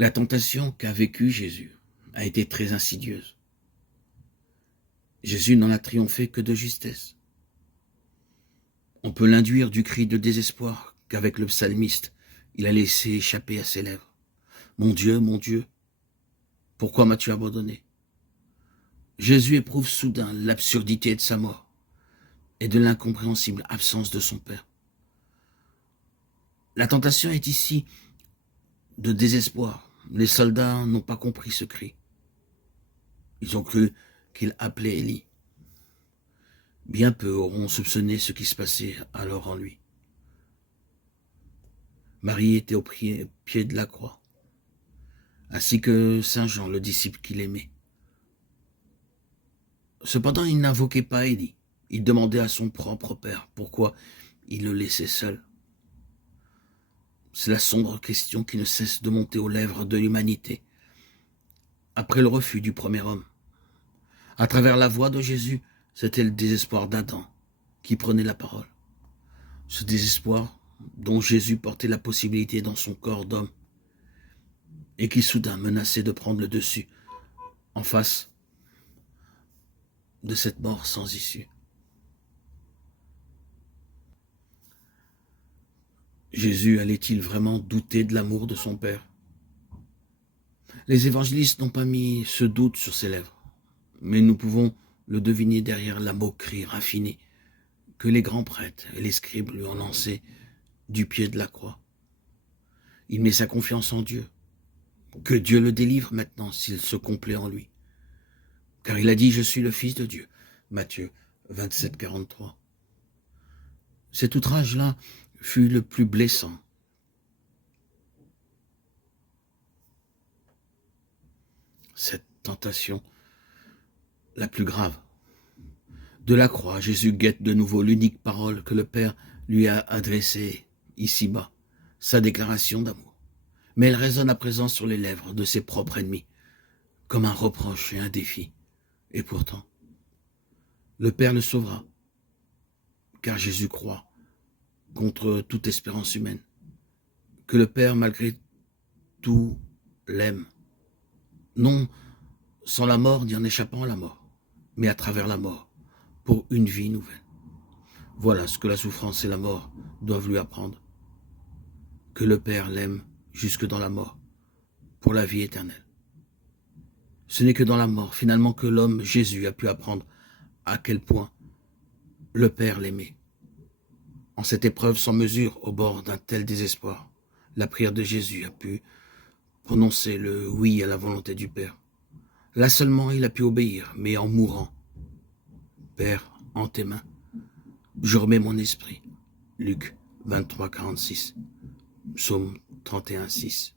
La tentation qu'a vécue Jésus a été très insidieuse. Jésus n'en a triomphé que de justesse. On peut l'induire du cri de désespoir qu'avec le psalmiste, il a laissé échapper à ses lèvres. Mon Dieu, pourquoi m'as-tu abandonné? Jésus éprouve soudain l'absurdité de sa mort et de l'incompréhensible absence de son Père. La tentation est ici de désespoir. Les soldats n'ont pas compris ce cri. Ils ont cru qu'il appelait Élie. Bien peu auront soupçonné ce qui se passait alors en lui. Marie était au pied de la croix, ainsi que Saint Jean, le disciple qu'il aimait. Cependant, il n'invoquait pas Élie. Il demandait à son propre Père pourquoi il le laissait seul. C'est la sombre question qui ne cesse de monter aux lèvres de l'humanité. Après le refus du premier homme, à travers la voix de Jésus, c'était le désespoir d'Adam qui prenait la parole. Ce désespoir dont Jésus portait la possibilité dans son corps d'homme et qui soudain menaçait de prendre le dessus en face de cette mort sans issue. Jésus allait-il vraiment douter de l'amour de son Père? Les évangélistes n'ont pas mis ce doute sur ses lèvres, mais nous pouvons le deviner derrière la moquerie raffinée que les grands prêtres et les scribes lui ont lancée du pied de la croix. Il met sa confiance en Dieu, que Dieu le délivre maintenant s'il se complaît en lui. Car il a dit « Je suis le Fils de Dieu » Matthieu 27, 43. Cet outrage-là fut le plus blessant. Cette tentation la plus grave. De la croix, Jésus guette de nouveau l'unique parole que le Père lui a adressée ici-bas, sa déclaration d'amour. Mais elle résonne à présent sur les lèvres de ses propres ennemis, comme un reproche et un défi. Et pourtant, le Père le sauvera, car Jésus croit, contre toute espérance humaine, que le Père, malgré tout, l'aime. Non sans la mort ni en échappant à la mort, mais à travers la mort, pour une vie nouvelle. Voilà ce que la souffrance et la mort doivent lui apprendre. Que le Père l'aime jusque dans la mort, pour la vie éternelle. Ce n'est que dans la mort, finalement, que l'homme Jésus a pu apprendre à quel point le Père l'aimait. En cette épreuve sans mesure, au bord d'un tel désespoir, la prière de Jésus a pu prononcer le oui à la volonté du Père. Là seulement il a pu obéir, mais en mourant. Père, en tes mains, je remets mon esprit. Luc 23, 46. Psaume 31, 6.